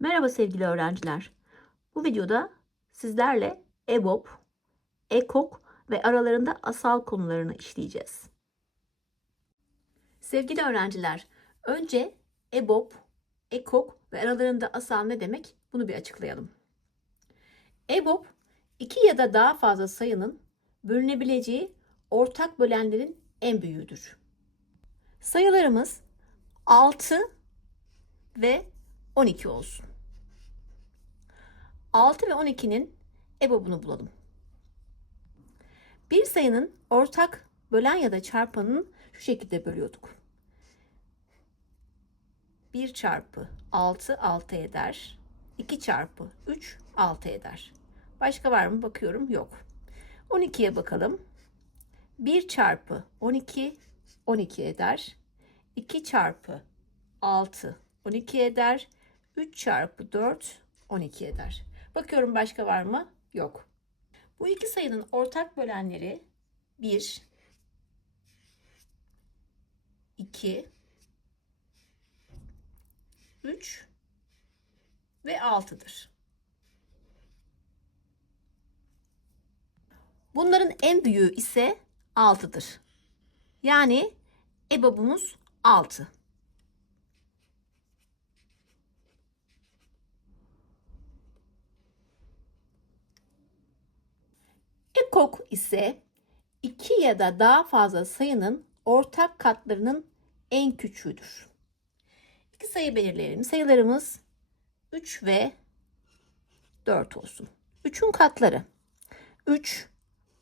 Merhaba sevgili öğrenciler. Bu videoda sizlerle EBOB, EKOK ve aralarında asal konularını işleyeceğiz. Sevgili öğrenciler, önce EBOB, EKOK ve aralarında asal ne demek? Bunu bir açıklayalım. EBOB, iki ya da daha fazla sayının bölünebileceği ortak bölenlerin en büyüğüdür. Sayılarımız 6 ve 12 olsun. 6 ve 12'nin EBOB'unu bulalım. Bir sayının ortak bölen ya da çarpanını şu şekilde bölüyorduk. 1 çarpı 6 6 eder. 2 çarpı 3 6 eder. Başka var mı bakıyorum yok. 12'ye bakalım. 1 çarpı 12 12 eder. 2 çarpı 6 12 eder. 3 çarpı 4 12 eder. Bakıyorum başka var mı? Yok. Bu iki sayının ortak bölenleri 1, 2, 3 ve 6'dır. Bunların en büyüğü ise 6'dır. Yani EBOB'umuz 6. Ekok ise iki ya da daha fazla sayının ortak katlarının en küçüğüdür. İki sayı belirleyelim. Sayılarımız 3 ve 4 olsun. 3'ün katları 3,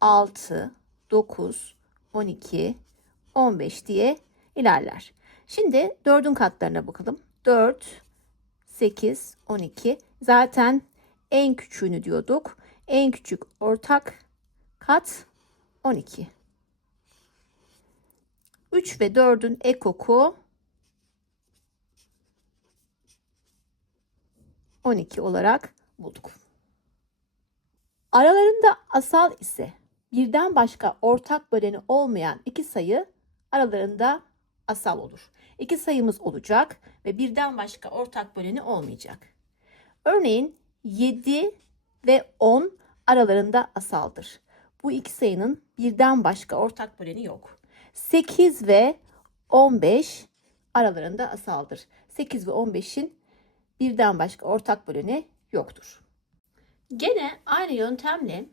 6, 9, 12, 15 diye ilerler. Şimdi 4'ün katlarına bakalım. 4, 8, 12. Zaten en küçüğünü diyorduk. En küçük ortak kat 12. 3 ve 4'ün ekoku 12 olarak bulduk. Aralarında asal ise birden başka ortak böleni olmayan iki sayı aralarında asal olur. İki sayımız olacak ve birden başka ortak böleni olmayacak. Örneğin 7 ve 10 aralarında asaldır. Bu iki sayının birden başka ortak böleni yok. 8 ve 15 aralarında asaldır. 8 ve 15'in birden başka ortak böleni yoktur. Gene aynı yöntemle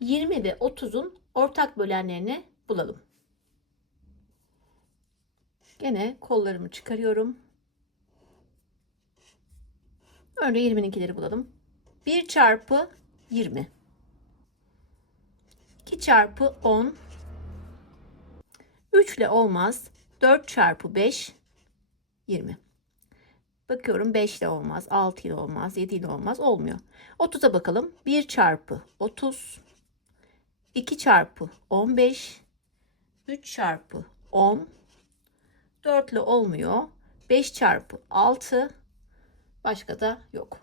20 ve 30'un ortak bölenlerini bulalım. Gene kollarımı çıkarıyorum. Örneğin 20'ninkileri bulalım. 1 çarpı 20. 2 çarpı 10. 3 ile olmaz. 4 çarpı 5. 20. Bakıyorum 5 ile olmaz. 6 ile olmaz. 7 ile olmaz. Olmuyor. 30'a bakalım. 1 çarpı 30. 2 çarpı 15. 3 çarpı 10. 4 ile olmuyor. 5 çarpı 6. Başka da yok.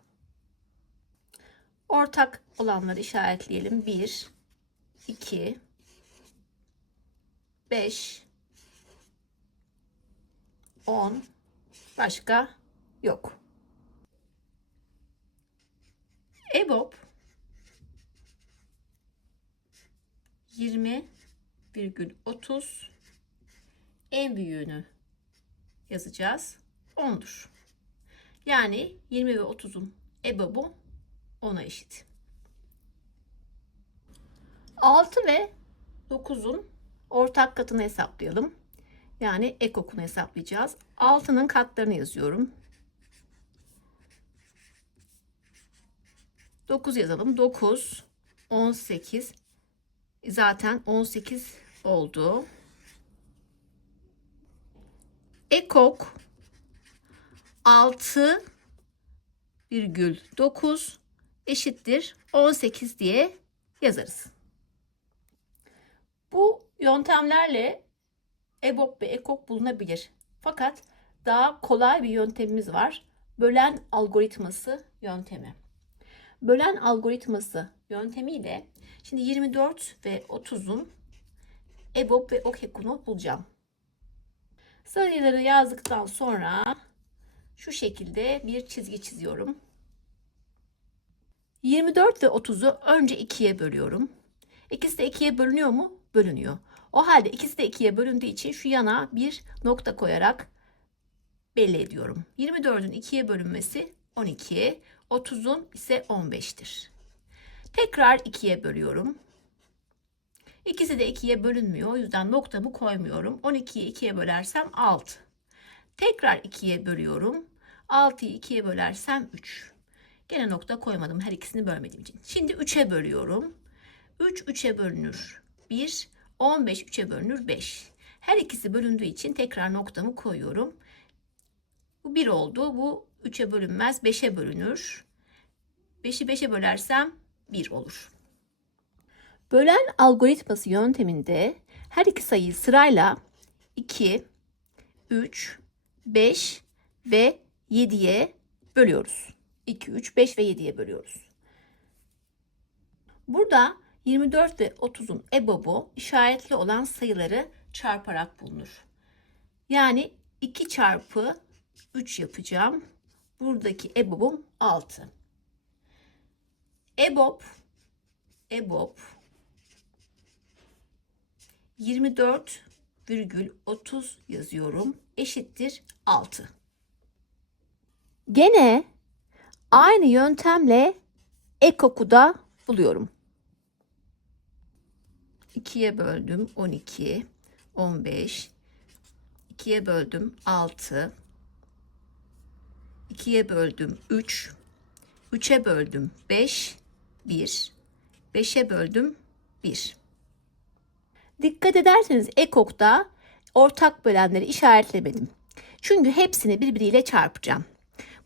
Ortak olanları işaretleyelim. 1, 2, 5, 10. Başka yok. EBOB 20,30 en büyüğünü yazacağız. 10'dur. Yani 20 ve 30'un EBOB'u 10'a eşit. 6 ve 9'un ortak katını hesaplayalım. Yani ekokunu hesaplayacağız. 6'nın katlarını yazıyorum. 9 yazalım. 9, 18. Zaten 18 oldu. Ekok 6 virgül 9 eşittir 18 diye yazarız. Bu yöntemlerle EBOB ve EKOK bulunabilir. Fakat daha kolay bir yöntemimiz var. Bölen algoritması yöntemi. Bölen algoritması yöntemiyle şimdi 24 ve 30'un EBOB ve EKOK'unu bulacağım. Sayıları yazdıktan sonra şu şekilde bir çizgi çiziyorum. 24 ve 30'u önce 2'ye bölüyorum. İkisi de 2'ye bölünüyor mu? Bölünüyor. O halde ikisi de 2'ye bölündüğü için şu yana bir nokta koyarak belli ediyorum. 24'ün 2'ye bölünmesi 12, 30'un ise 15'tir. Tekrar 2'ye bölüyorum. İkisi de 2'ye bölünmüyor. O yüzden noktamı koymuyorum. 12'yi 2'ye bölersem 6. Tekrar 2'ye bölüyorum. 6'yı 2'ye bölersem 3. Gene nokta koymadım her ikisini bölmediğim için. Şimdi 3'e bölüyorum. 3 3'e bölünür 1. 15 3'e bölünür 5. Her ikisi bölündüğü için tekrar noktamı koyuyorum. Bu 1 oldu. Bu 3'e bölünmez 5'e bölünür. 5'i 5'e bölersem 1 olur. Bölen algoritması yönteminde her iki sayıyı sırayla 2, 3, 5 ve 7'ye bölüyoruz. 2, 3, 5 ve 7'ye bölüyoruz. Burada 24 ve 30'un EBOB'u işaretli olan sayıları çarparak bulunur. Yani 2 çarpı 3 yapacağım. Buradaki EBOB'um 6. EBOB EBOB 24,30 yazıyorum. Eşittir 6. Gene aynı yöntemle ekoku da buluyorum. 2'ye böldüm 12, 15. 2'ye böldüm 6. 2'ye böldüm 3. 3'e böldüm 5, 1. 5'e böldüm 1. Dikkat ederseniz ekokta ortak bölenleri işaretlemedim. Çünkü hepsini birbiriyle çarpacağım.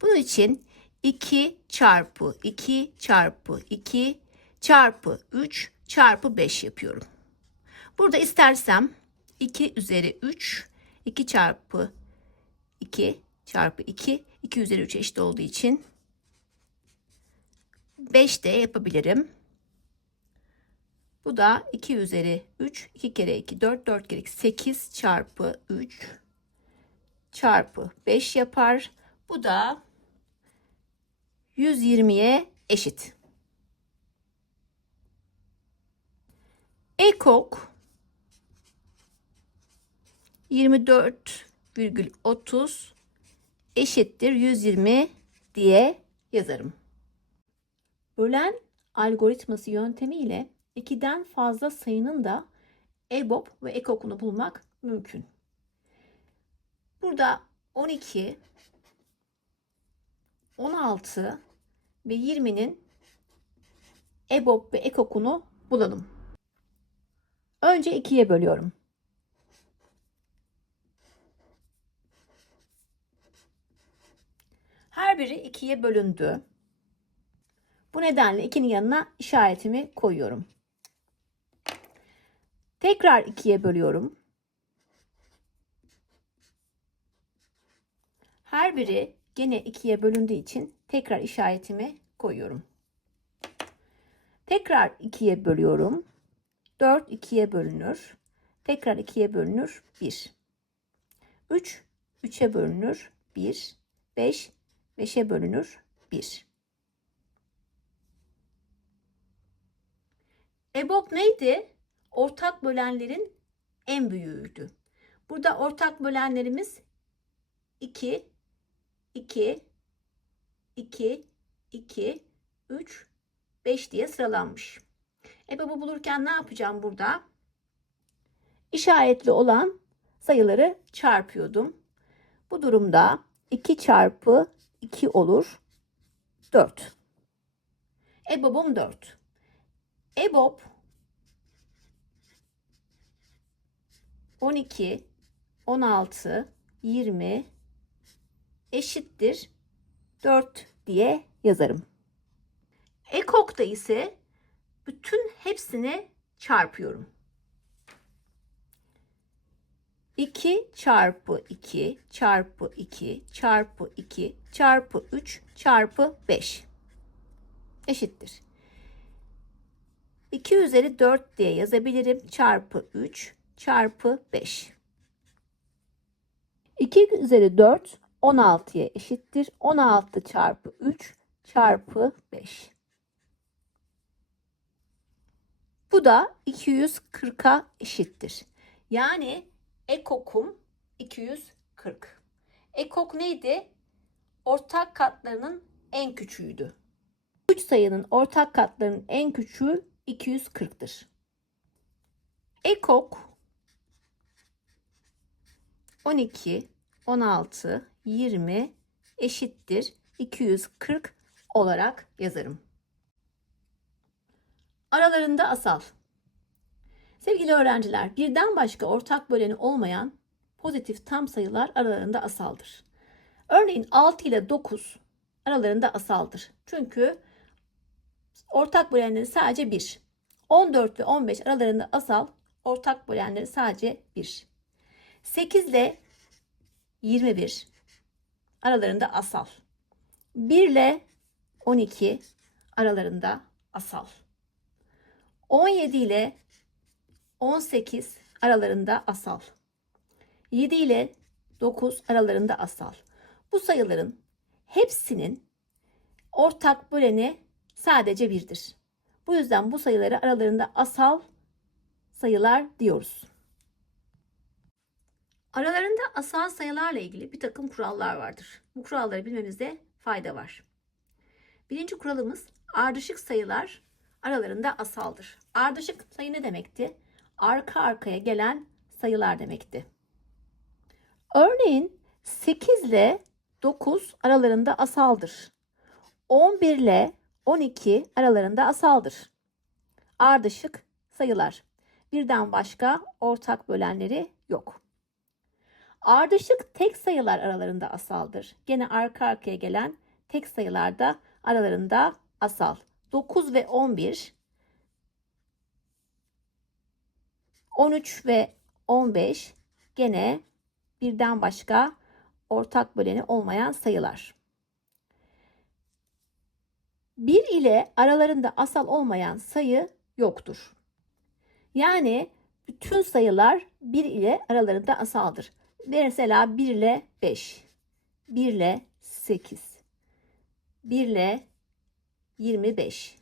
Bunun için 2 çarpı 2 çarpı 2 çarpı 3 çarpı 5 yapıyorum. Burada istersem 2 üzeri 3 2 çarpı 2 çarpı 2 2 üzeri 3 eşit olduğu için 5 de yapabilirim. Bu da 2 üzeri 3 2 kere 2 4 4 kere 2 8 çarpı 3 çarpı 5 yapar. Bu da 120'ye eşit. Ekok 24,30 eşittir 120 diye yazarım. Bölen algoritması yöntemiyle ikiden fazla sayının da EBOB ve ekokunu bulmak mümkün. Burada 12, 16 ve 20'nin EBOB ve ekokunu bulalım. Önce 2'ye bölüyorum. Her biri 2'ye bölündü. Bu nedenle 2'nin yanına işaretimi koyuyorum. Tekrar 2'ye bölüyorum. Her biri gene 2'ye bölündüğü için tekrar işaretimi koyuyorum. Tekrar 2'ye bölüyorum. 4 2'ye bölünür. Tekrar 2'ye bölünür 1. 3 3'e bölünür 1. 5 5'e bölünür 1. EBOB neydi? Ortak bölenlerin en büyüğüydü. Burada ortak bölenlerimiz 2, 2, 2, 2, 3, 5 diye sıralanmış. EBOB'u bulurken ne yapacağım burada? İşaretli olan sayıları çarpıyordum. Bu durumda 2 çarpı 2 olur. 4. EBOB'um 4. EBOB 12, 16, 20 eşittir 4 diye yazarım. Ekok'ta ise bütün hepsini çarpıyorum. 2 çarpı 2 çarpı 2 çarpı 2 çarpı 3 çarpı 5 eşittir. 2 üzeri 4 diye yazabilirim. Çarpı 3 çarpı 5. 2 üzeri 4 16'ya eşittir. 16 çarpı 3 çarpı 5. Bu da 240'a eşittir. Yani ekokum 240. Ekok neydi? Ortak katlarının en küçüğüydü. 3 sayının ortak katlarının en küçüğü 240'tır. Ekok 12, 16, 20 eşittir 240 olarak yazarım. Aralarında asal. Sevgili öğrenciler, birden başka ortak böleni olmayan pozitif tam sayılar aralarında asaldır. Örneğin 6 ile 9 aralarında asaldır. Çünkü ortak bölenleri sadece 1. 14 ve 15 aralarında asal, ortak bölenleri sadece 1. 8 ile 21 aralarında asal. 1 ile 12 aralarında asal. 17 ile 18 aralarında asal. 7 ile 9 aralarında asal. Bu sayıların hepsinin ortak böleni sadece birdir. Bu yüzden bu sayıları aralarında asal sayılar diyoruz. Aralarında asal sayılarla ilgili bir takım kurallar vardır. Bu kuralları bilmemizde fayda var. Birinci kuralımız ardışık sayılar aralarında asaldır. Ardışık sayı ne demekti? Arka arkaya gelen sayılar demekti. Örneğin 8 ile 9 aralarında asaldır. 11 ile 12 aralarında asaldır. Ardışık sayılar. Birden başka ortak bölenleri yok. Ardışık tek sayılar aralarında asaldır. Gene arka arkaya gelen tek sayılarda aralarında asal. 9 ve 11 13 ve 15 gene birden başka ortak böleni olmayan sayılar. 1 ile aralarında asal olmayan sayı yoktur. Yani bütün sayılar 1 ile aralarında asaldır. Mesela 1 ile 5, 1 ile 8, 1 ile 25.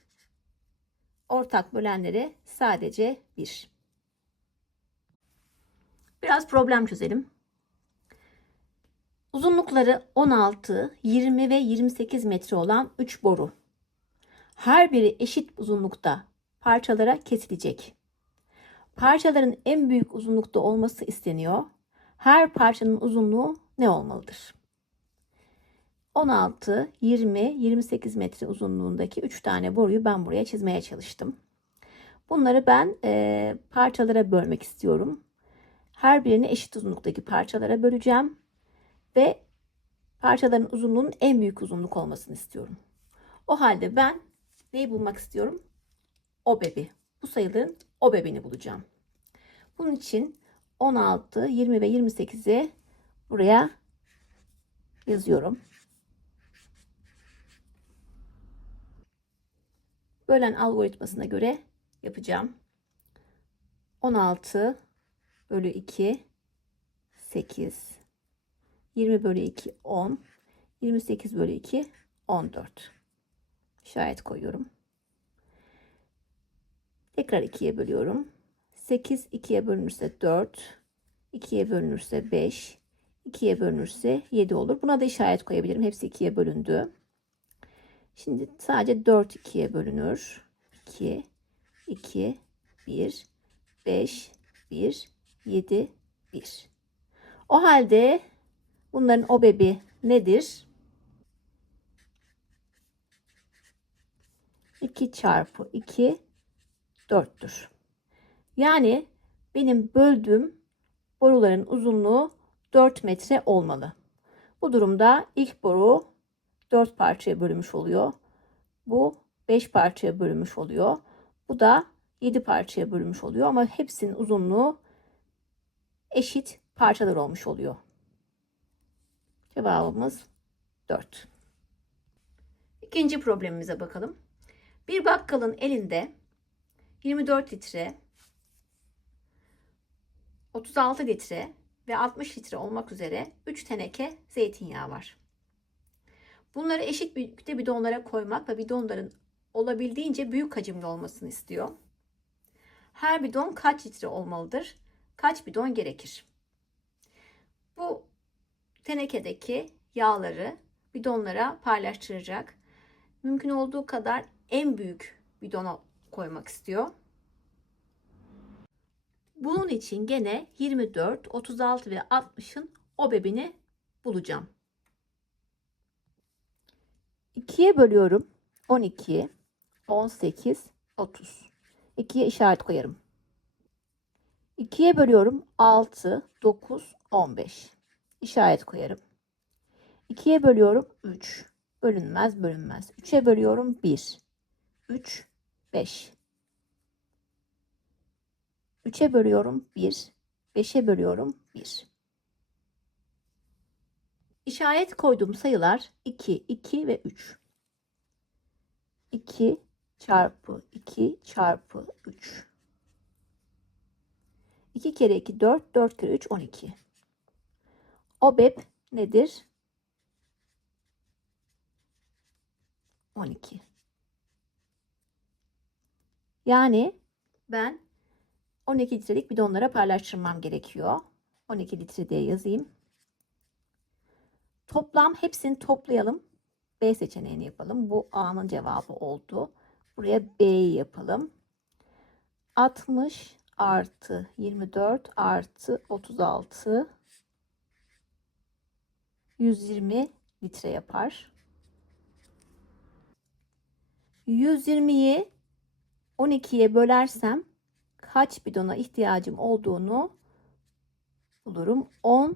Ortak bölenleri sadece 1. Biraz problem çözelim. Uzunlukları 16, 20 ve 28 metre olan 3 boru. Her biri eşit uzunlukta parçalara kesilecek. Parçaların en büyük uzunlukta olması isteniyor. Her parçanın uzunluğu ne olmalıdır? 16, 20, 28 metre uzunluğundaki 3 tane boruyu ben buraya çizmeye çalıştım. Bunları ben e, parçalara bölmek istiyorum. Her birini eşit uzunluktaki parçalara böleceğim. Ve parçaların uzunluğunun en büyük uzunluk olmasını istiyorum. O halde ben neyi bulmak istiyorum? O bebi. Bu sayıların o bebini bulacağım. Bunun için 16, 20 ve 28'i buraya yazıyorum. Bölen algoritmasına göre yapacağım. 16 bölü 2 8 20 bölü 2 10 28 bölü 2 14 işaret koyuyorum. Tekrar 2'ye bölüyorum. 8 2'ye bölünürse 4, 2'ye bölünürse 5, 2'ye bölünürse 7 olur. Buna da işaret koyabilirim. Hepsi 2'ye bölündü. Şimdi sadece 4 2'ye bölünür. 2, 2, 1, 5, 1, 7, 1. O halde bunların obebi nedir? 2 çarpı 2 4'tür. Yani benim böldüğüm boruların uzunluğu 4 metre olmalı. Bu durumda ilk boru 4 parçaya bölünmüş oluyor. Bu 5 parçaya bölünmüş oluyor. Bu da 7 parçaya bölünmüş oluyor ama hepsinin uzunluğu eşit parçalar olmuş oluyor. Cevabımız 4. İkinci problemimize bakalım. Bir bakkalın elinde 24 litre, 36 litre ve 60 litre olmak üzere 3 teneke zeytinyağı var. Bunları eşit büyüklükte bidonlara koymak ve bidonların olabildiğince büyük hacimli olmasını istiyor. Her bidon kaç litre olmalıdır? Kaç bidon gerekir? Bu tenekedeki yağları bidonlara paylaştıracak. Mümkün olduğu kadar en büyük bidona koymak istiyor. Bunun için gene 24, 36 ve 60'ın obebini bulacağım. 2'ye bölüyorum. 12, 18, 30. 2'ye işaret koyarım. 2'ye bölüyorum. 6, 9, 15. İşaret koyarım. 2'ye bölüyorum. 3. Bölünmez, bölünmez. 3'e bölüyorum. 1, 3, 5. 3'e bölüyorum 1. 5'e bölüyorum 1. İşaret koyduğum sayılar 2, 2 ve 3. 2 çarpı 2 çarpı 3. 2 kere 2 4, 4 kere 3 12. OBEP nedir? 12. Yani ben 12 litrelik bidonlara paylaştırmam gerekiyor. 12 litre diye yazayım. Toplam hepsini toplayalım. B seçeneğini yapalım. Bu A'nın cevabı oldu. Buraya B'yi yapalım. 60 artı 24 artı 36 120 litre yapar. 120'yi 12'ye bölersem kaç bidona ihtiyacım olduğunu bulurum. 10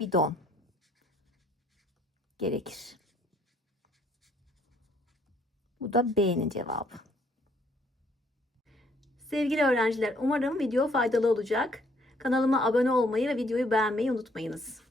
bidon gerekir. Bu da B'nin cevabı. Sevgili öğrenciler, umarım video faydalı olacak. Kanalıma abone olmayı ve videoyu beğenmeyi unutmayınız.